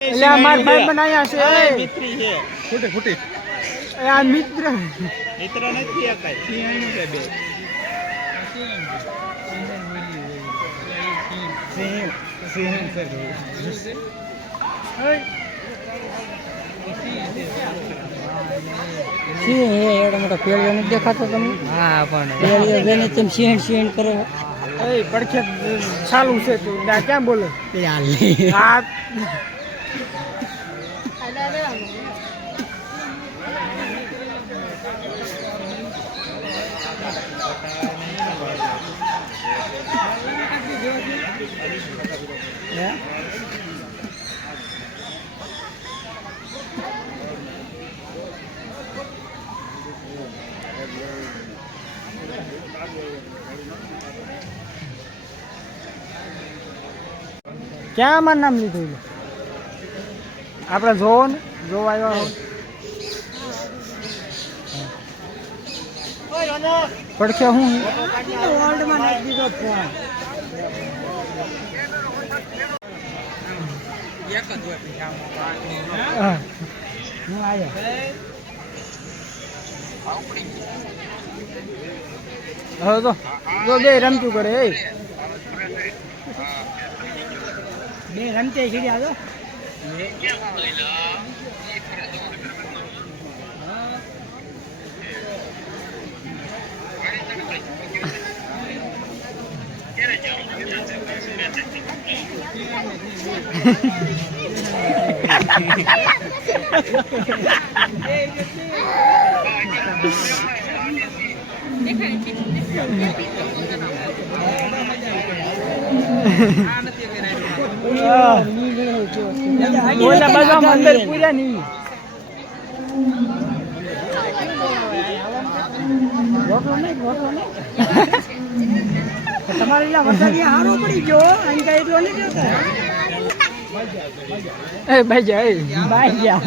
એટલે માર ભાઈ બનાયા છે મિત્રી છે ફૂટી ફૂટી આ મિત્ર મિત્ર નથી આ કઈ સિંહણું કે બે સિંહ એવડો મોટો પેલિયો નથી દેખાતો તમને? હા પણ પેલિયો જેને તેમ સિંહ કરે એ પડખે ચાલુ છે તું ક્યાં બોલે હા ક્યાં મારું નામ લીધું આપણે જોવો ને જોવા આવ્યા પડખે હું વર્લ્ડમાં નાખી દીધો ફોન એક જ હોય હું આવ્યા હવે તો જો બે રમતું કરે એ બે રમતે સીડ્યા તો અંદર પૂરા નહીં તમારે વરસાદ સારો પડી ગયો અને કઈ એટલો નહીં એ ભાઈ જા ભાઈ જા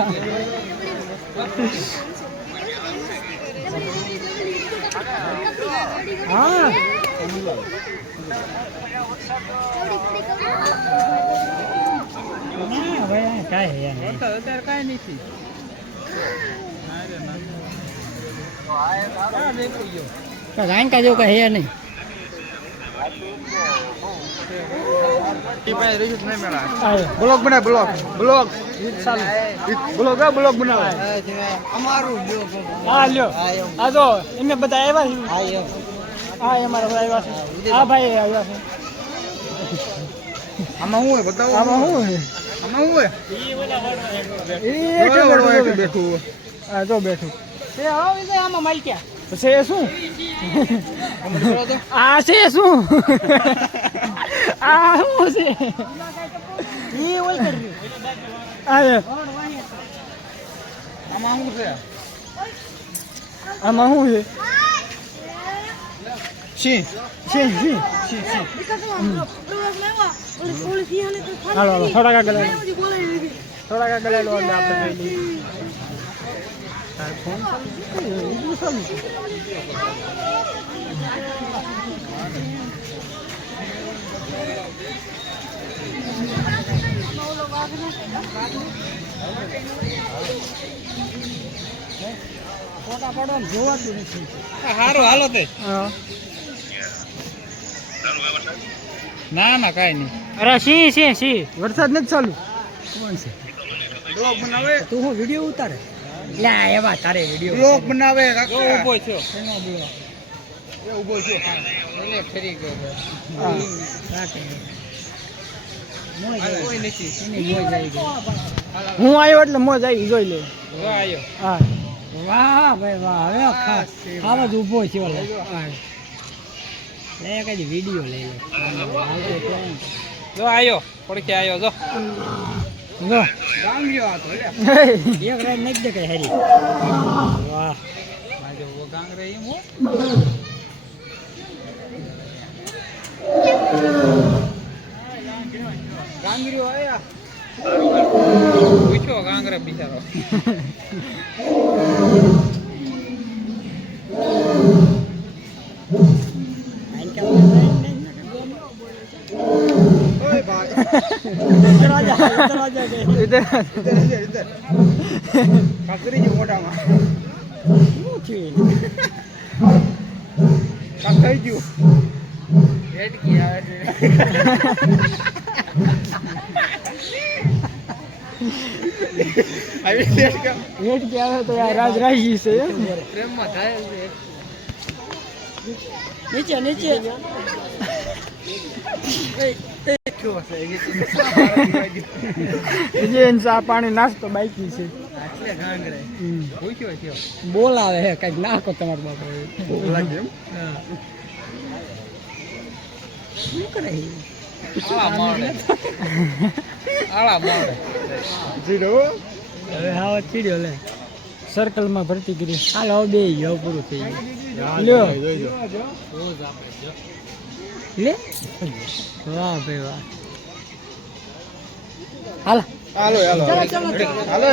હા ભાઈ કાંઈ અત્યારે કાંઈ નથી ગાયન કા જેવું કઈ હે નહીં બ્લોગ બનાવે બ્લોગ બનાવે અમારું હા લ્યો આ જો એમને બધા આવ્યા છે હા અમારા બધા આવ્યા છે હા ભાઈ આવ્યા છે આમાં શું બતાવો આમાં શું બેઠું હા જો બેઠું આમાં માલિક્યા પછી શું આ છે શું આ શું છે આમાં શું છે હાલો થોડા કાગળ લો એટલે આપણે જોઈ લઈએ ફોટા પાડવા જોવાતું નથી સારું હાલો તે ના ના કાંઈ નહીં અરે સી વરસાદ નથી ચાલુ કોણ છે બ્લોગ બનાવે તું હું વિડીયો ઉતારે લા એવા તારે વિડીયો બ્લોગ બનાવે ઊભો છો એનો બ્લોગ એ ઊભો છો એને ફરી ગયો હું આવ્યો એટલે મોજ આવી જોઈ લે હા વાહ ભાઈ વાહ હવે ખાસ આવા જ ઊભો છે લે કઈ વિડીયો લઈ લે જો આવ્યો પડકે આવ્યો જો જો ગાંગરીઓ આ તો લે એક રાઈડ નાખી દે કઈ હેરી વાહ માજો વો ગાંગરે એમ હો ગાંગરીઓ આયા પૂછો ગાંગરે બિચારો રાજા કાકરી જો મોઢામાં શું છે થઈ ગયું હેડ ગયા તો રાજ રાજી છે પ્રેમમાં થાય નીચે નીચે ચા પાણી નાસ્તો બાકી છે બોલાવે હે કઈક નાખો તમારા બાપા શું કરે હવે હા ચીડ્યો લે સર્કલમાં ભરતી કરી હાલ હવે બે ગયો પૂરું થઈ ગયું લ્યો લે વાહ ભાઈ વાહ હાલ હાલો હાલો હાલો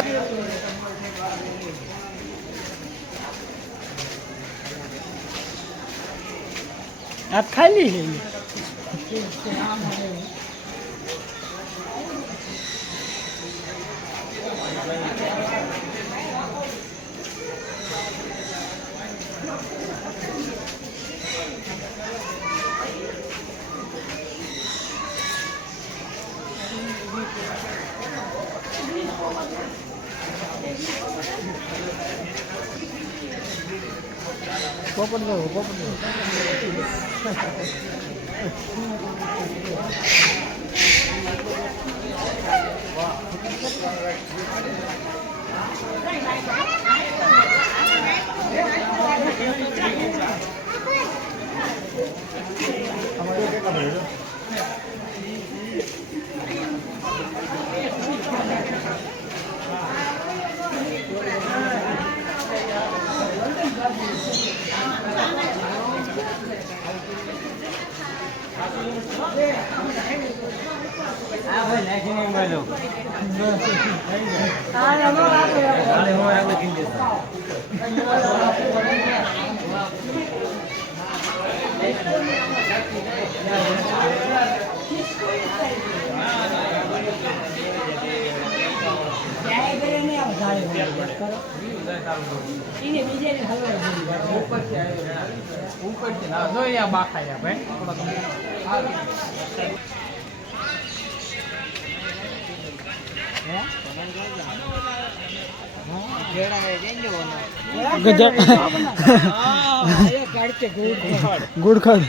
આપ ખાલી છે પોપટ દો ગુડખડ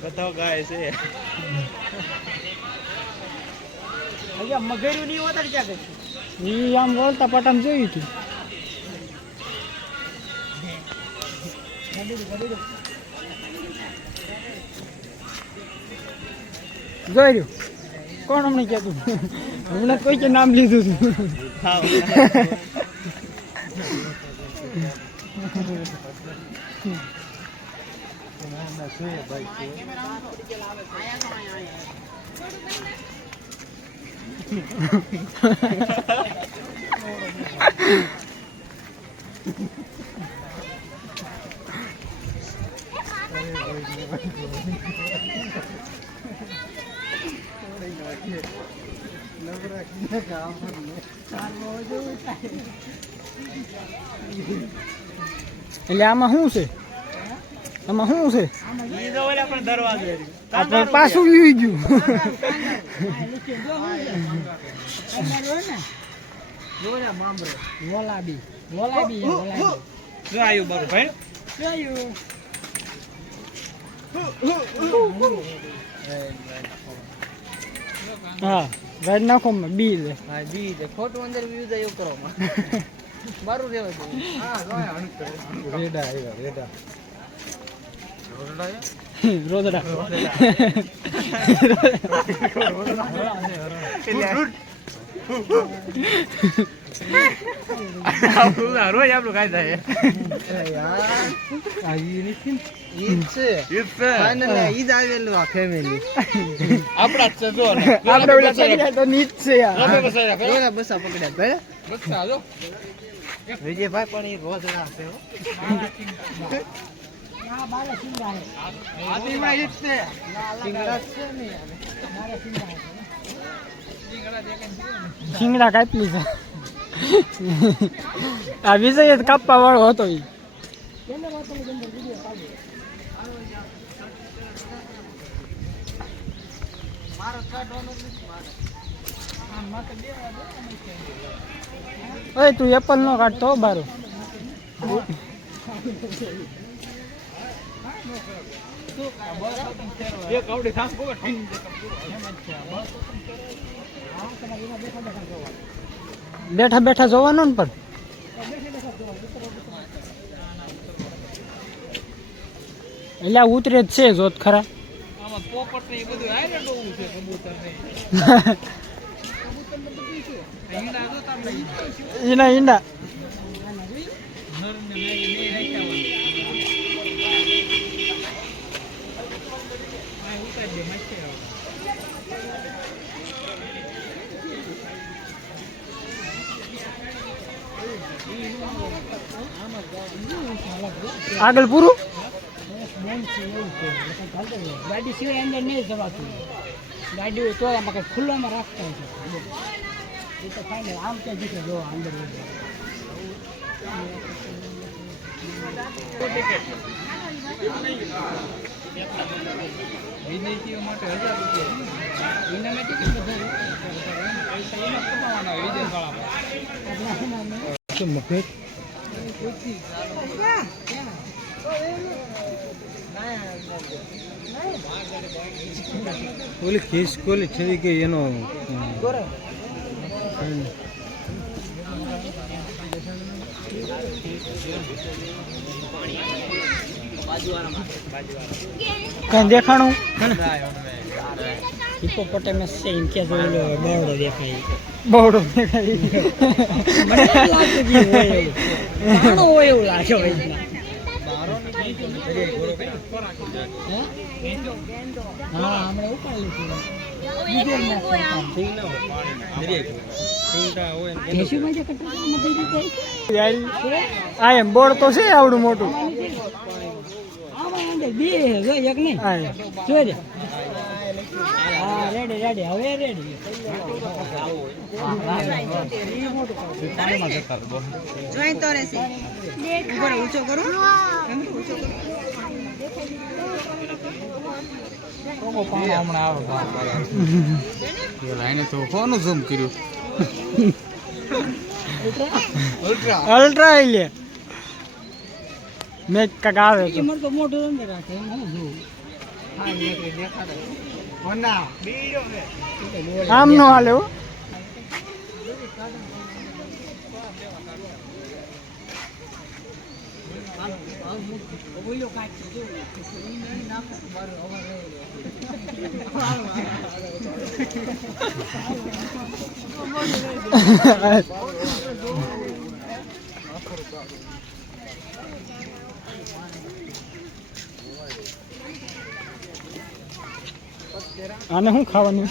કથા ગાય છે મગેરું નહીં હોતા ક્યાં ગઈ આમ બોલતા પટામ જોયું હતું જોઈ રહ્યું કોણ અમને કહેતું હમણાં કોઈ કે નામ લીધું હતું એટલે આમાં શું છે આમાં શું છે આપણે પાછું વી ગયું મોલાબી મોલાબી હા રાઈડ નાખો બી દે હા બી દે ખોટું અંદર વ્યૂ જાય એવું કરો મારું રેવા દે હા રેડા આવ્યા રેડા રોદડા રોજ આપણું કાય થાય વિજયભાઈ પણ રોજ ના બારે સિંગડા હે આદીમાં ઈ જ છે સિંગડા છે ને બારે સિંગડા હે શિંગડા કાપી છે આ વિજય જ કાપવા વાળો હતો ઈ કેને વાતની અંદર વિડિયો કાઢો મારો કાઢવાનો નથી મારે આમ માકે દેવા દે અમે ઓય તું એપલ નો કાઢતો બારો એક આવડી થાસ બોલ બેઠા બેઠા જોવાનો ને પણ એટલે ઉતરે જ છે જોત ખરા આમાં પોપટ ને એ બધું આયને ડોવું છે કબૂતર ને ઈંડા જો તમને ઈંડા ઈંડા નર ને નાઈ ને રાખ્યા હોય આ ઉતાર દે મસ્ત આગળ પૂરું ગાડી સિવાય અંદર નહીં જવાતું ગાડી તો આમાં કંઈ ખુલ્લામાં રાખતા છે એ તો ફાઇનલ આમ ક્યાં જીતે જો અંદર વિદેશીઓ માટે 1000 રૂપિયા એના માટે કેટલું બધું પૈસા એમાં કમાવાના હોય વિદેશ વાળામાં મફેદ ઓલી ખિસકોલી છે કે એનો કઈ દેખાણું હિપોપોટેમસ છે એમ કે જોયેલો બરડો દેખાય બહુ દેખાય મને લાગે કે હોય એવું નાનો હોય એવું લાગે હોય હા હમણાં ઉપાડી લીધું આ એમ બોર્ડ તો છે આવડું મોટું આમાં અંદર બે જો એક નહીં હા જોઈ રે હા રેડી રેડી હવે રેડી જોઈ તો રહેશે ઉપર ઊંચો કરો ઊંચો કરો હમણાં આવે લાઈને તો કોનું ઝૂમ કર્યું અલ્ટ્રા લે મેં કાક આવે તો મને તો મોટું અંદર રાખે એમ હું જોઉં આમ નો હાલે હો આને શું ખાવાનું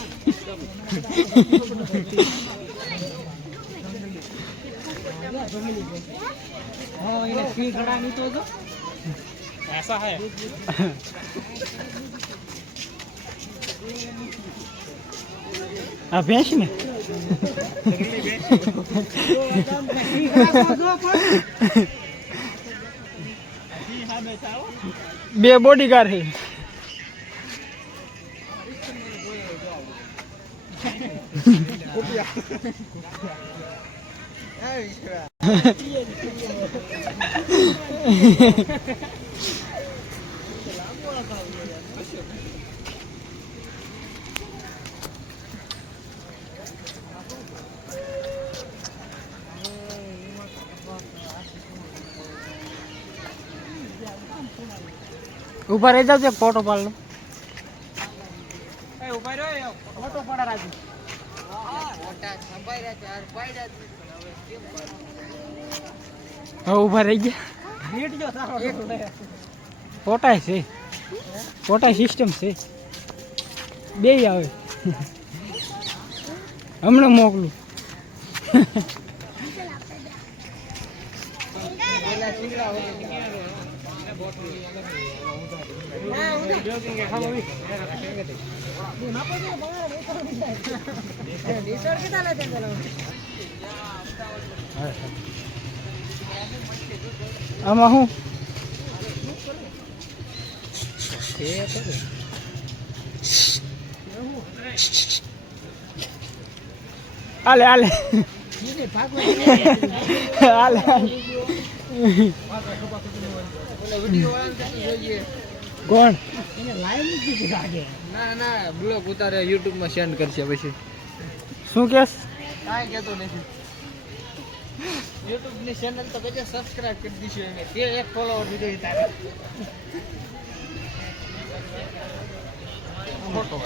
હા એને ફી ઘડા નીતો તો ऐसा है આ ભેંસ ને બે બોડીગાર્ડ છે ऊपर रह जाओ फोटो पाल लो ફોટો પડા રાખી हाँ ऊपर रह गया ભેટ જો સારો फोटा से फोटा सिस्टम से बे आवे हमने मोकलू આમાં શું હાલે હાલે હાલે કોણ ના ના બ્લોગ ઉતારે યુટ્યુબ માં સેન્ડ કરશે પછી શું કેસ કાંઈ કહેતો નથી યુટ્યુબ ની ચેનલ તો કજે સબસ્ક્રાઇબ કરી દીધું એને તે એક ફોલોવર દીધો ઈ તારે ફોટો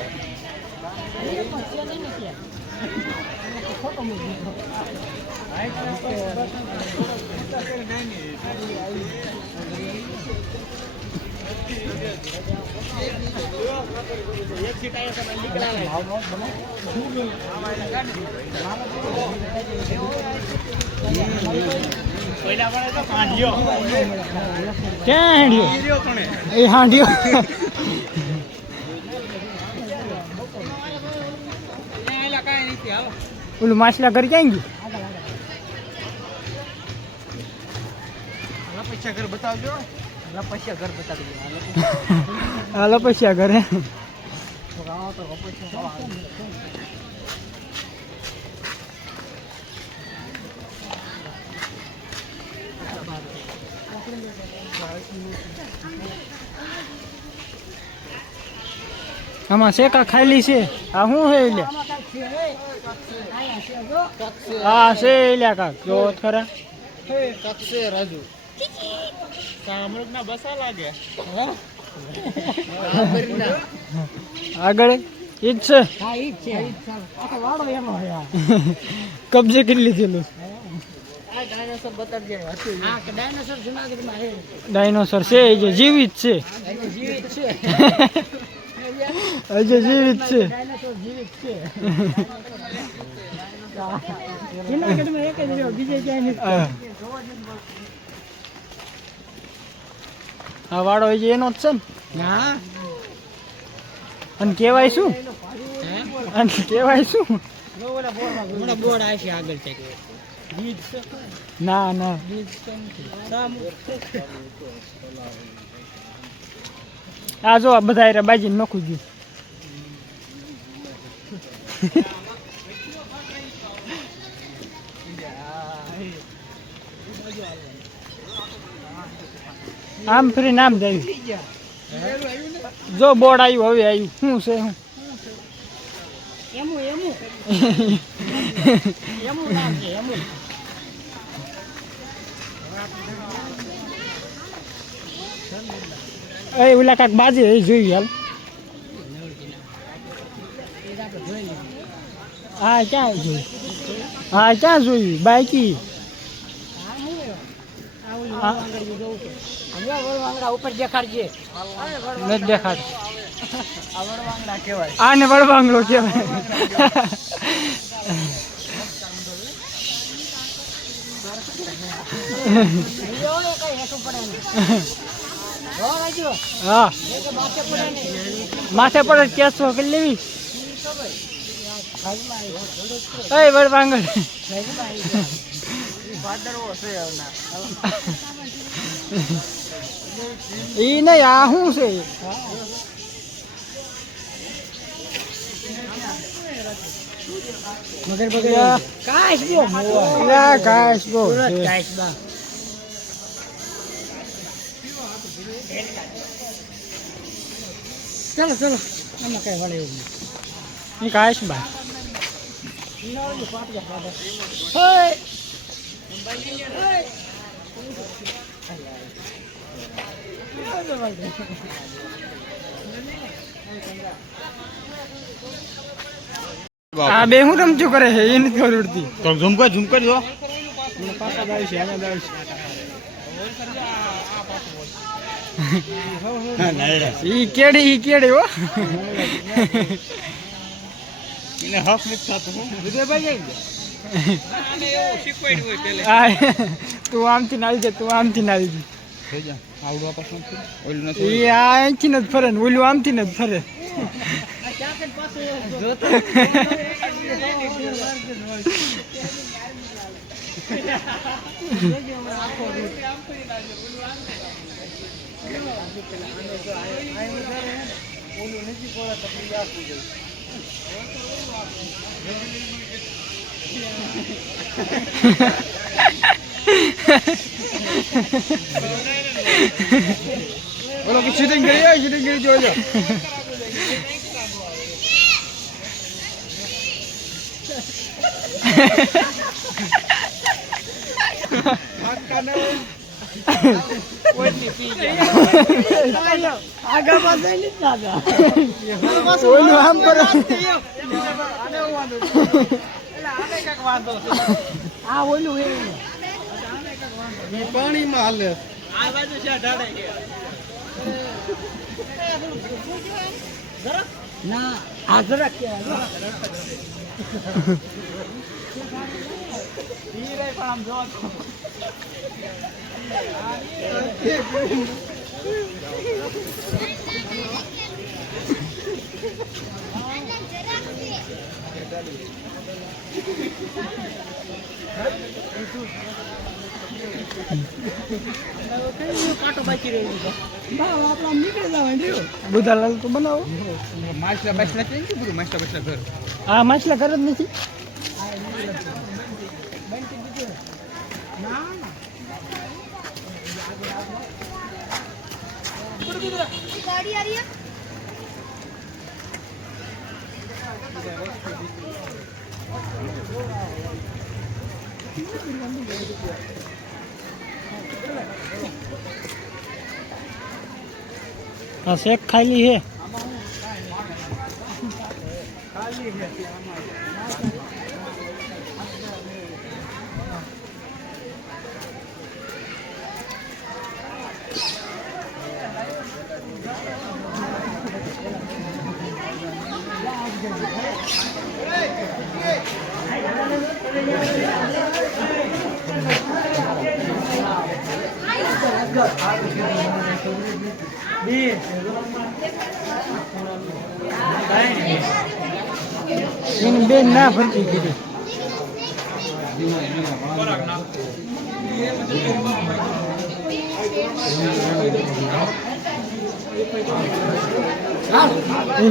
ક્યાં હાંડ્યો એ હાંડ્યો ઓલું માછલા ઘર ક્યાં ગયું પૈસા ઘર બતાવજો પૈસા ઘર બતાવજો હાલો પૈસા ઘરે આમાં શેકા ખાયલી છે આ શું છે એટલે હા છે એટલે કાક જો ખરા કક્ષે રાજુ કામરક ના બસા લાગે આગળ ઈ જ છે હા ઈ જ છે આખો વાડો એનો છે આ કબજે કરી લીધેલું આ ડાયનોસર બતાડજે હતું આ કે ડાયનોસર જુનાગઢમાં છે ડાયનોસર છે એ જે જીવિત છે એનો જીવિત છે હજુ જીવિત છે ડાયનોસર જીવિત છે જુનાગઢમાં એક જ રહ્યો બીજે ક્યાંય નથી હા. આ વાળો એ જે એનો જ છે ને હા અને કહેવાય શું અને કહેવાય શું હમણાં બોર્ડ આવશે આગળ છે કે બીજ છે ના ના બીજ છે આ જો આ બધા એરા બાજીને નોખું ગયું આમ ફરી નામ જ આવ્યું જો બોર્ડ આવ્યું હવે આવ્યું શું છે શું એમું એમું એમું નામ છે એમું એ ઓલા કાંક બાજે એ જોયું હાલ હા ક્યાં જોયું હા ક્યાં જોયું બાઈકી વળવાંગડા ઉપર દેખાડજે નથી દેખાડ આ વડવાંગડા કહેવાય આને વડવાંગલો કહેવાય હા માથે પડે કેસો કરી લેવી એ વડવાંગલ ભાદરવો છે હવના ઈ નહીં આ શું છે મગર બગર કાશ બો ઘાસ બહુ છે. કાશ બા ચલો ચલો આમાં કઈ વળે એવું ઈ ઘાસ બા આ બે હું રમચું કરે છે એ નથી ખબર પડતી તો ઝુમકો જો પાછા દાવ છે આના દાવ છે ઈ કેડી હો એને હક નથી થતું વિજયભાઈ આ તું આમથી નાલી જા તું આમથી નાલી જા થઈ જા આવડવા પાછું ઓલું એ આ અહીંથી જ ફરે ને ઓલું આમથી જ ફરે. બોલો કે શૂટિંગ કરી જોજો. આગળ પાછળ નથી દાદા. ઓલું આમ કરે. આ ઓલું પાણીમાં હાલે ના આ જરાક બુધાલાલ તો બનાવો. માછલા બાછલા કેમ કે બધું માછલા બાછલા ઘર આ માછલા ઘર જ નથી. गाड़ी आ रही है हाँ शेक खाली है. બેન ના ફરતી કીધું.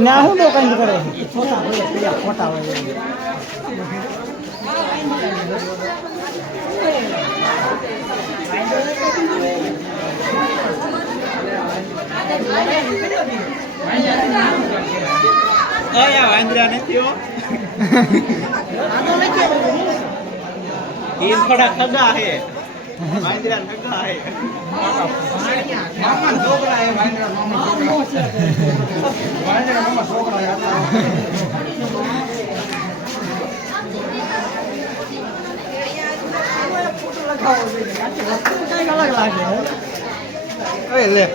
ના હું દુકાન કરે ખોટા હોય. વાંદરા નથી થોડા ખગા હે વાંદરા ખગા હે મામા છોકરા હે વાંદરા મામા છોકરા લે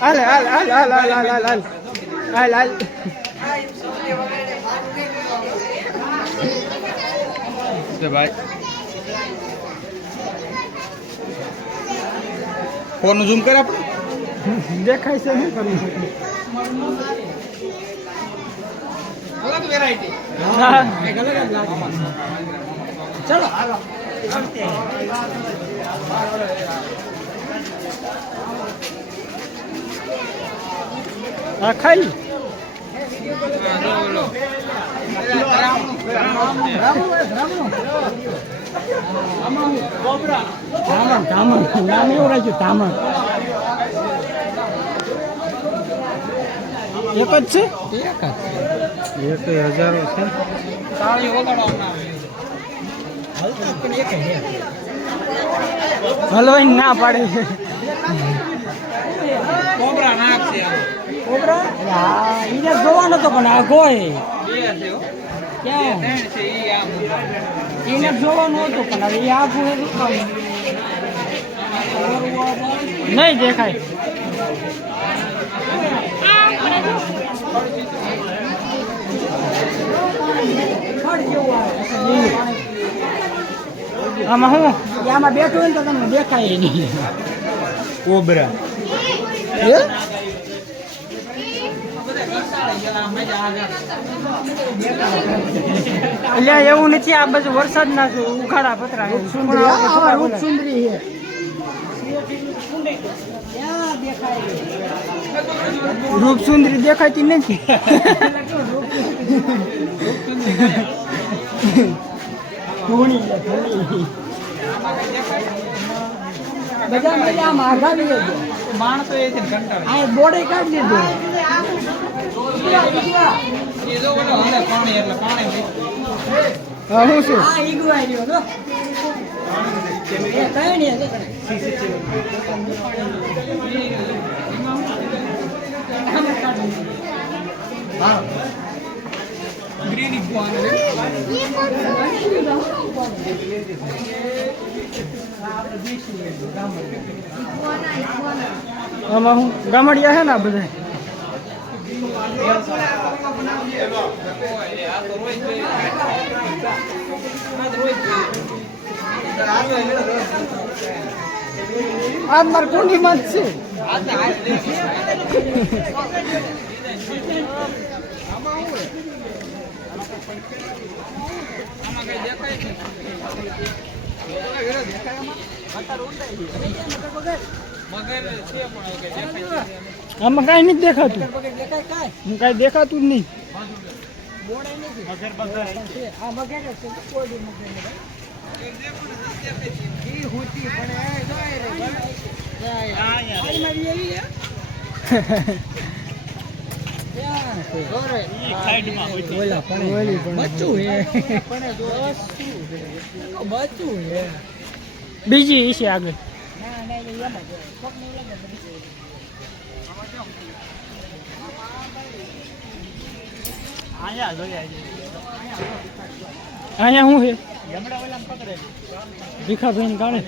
હાલ હાલ હાલ હાલ હાલ હાલ હાલ હાલ હાલ હાલ. ભાઈ ફોન ઝૂમ કરે આપણે દેખાય છે શું કરવું. અલગ વેરાયટી હા ચલો હા ખાઈ. નામ એવું રાખ્યું ધામણ. એક જ છે. 1000 છે. હલવાઈ ના પાડે. કોબરા નાક છે કોબરા એને જોવાનો તો પણ આ ગોય ક્યાં એને જોવાનું હતું પણ હવે આ ગોય નહીં દેખાય. આમાં શું આમાં બેઠું હોય ને તો તમને દેખાય નહીં. કોબરા એટલે એવું નથી, આ બધું વરસાદ ના ઉઘાડા પતરા રૂપસુંદરી છે. રૂપસુંદરી દેખાતી નથી. બધા મજા માઘાવી ગયો માણસ તો એ છે કંટાળે આ બોડે કાઢી દીધું. એ જો ઓલો હલે પાણી એટલે પાણી હા હું છું આ ઈગવાઈ રહ્યો નો એ કઈ નહીં હા ગ્રીન ઇક્વાન રે આમાં હું ગામડિયા છે ને આ બધા આ માર કોની માં છે. આમાં કઈ નથી દેખાતું, હું કઈ દેખાતું જ નહીં. બીજી છે આગળ. અહીંયા શું છે ભીખાભાઈ કાળે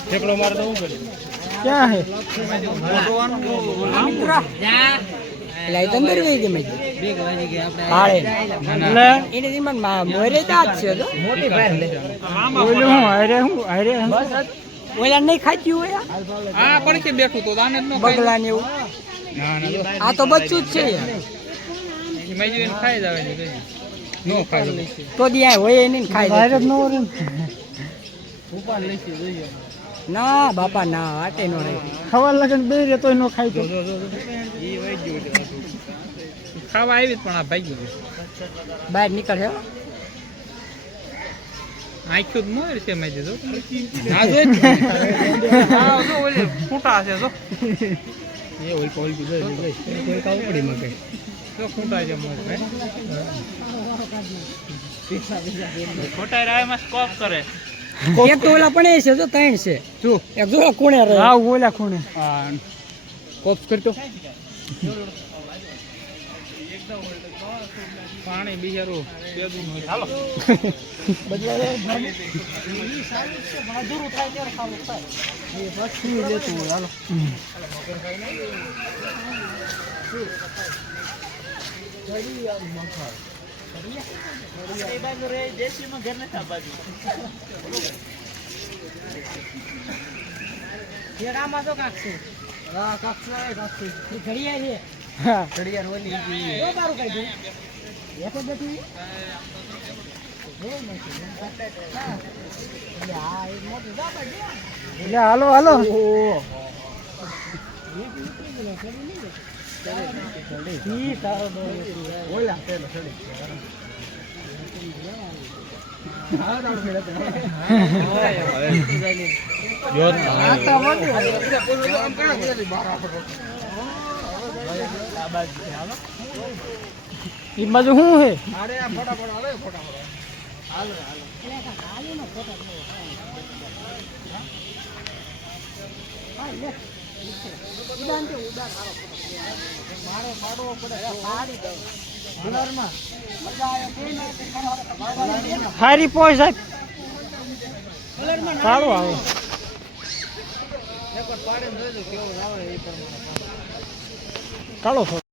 ઠેકડો મારે તો શું કરે ક્યાં હે ઓલા નહીં ખાતી હોય આ પણ કે બેઠું તો દાને જ ન બગલા ને એવું. આ તો બચ્ચું જ છે મેં જોઈને ખાઈ જાવે ને નો ખાય તો દિયા હોય નહીં ખાય જ ન હોય ઉપાડ લેસી જોઈએ ના બાપા ના આટે નો ખવા લગન બે રે તોય નો ખાય તો ઈ વઈ ગયું ખાવા આવી પણ આ ભાઈ ગયું બહાર નીકળે આખ્યું જ મોર છે મેં જો ના જો હા જો ઓલે ફૂટા છે જો એ ઓય કોલ દી કોઈ કાવ પડી મકે તો ફૂટા છે મોર ફોટા રાય માં સ્કોપ કરે એક તો ઓલા પણ છે જો ત્રણ છે જો એક જો કોણે રહે હા ઓલા કોણે હા કોપ કરતો પાણી બિચારું પેદું ન હાલો બદલા અધૂરું થાય ત્યારે ખાવું થાય એ પછી લેતું હોય હાલો આમાં તો કાક છે હા કાક છે ઘડિયા છે હા ઘડિયા ઓલી જો બારું કઈ દે એક જ બેઠી હાલો હાલો એ બાજુ શું છે હારી પોય સાહેબ સારું આવે કાળો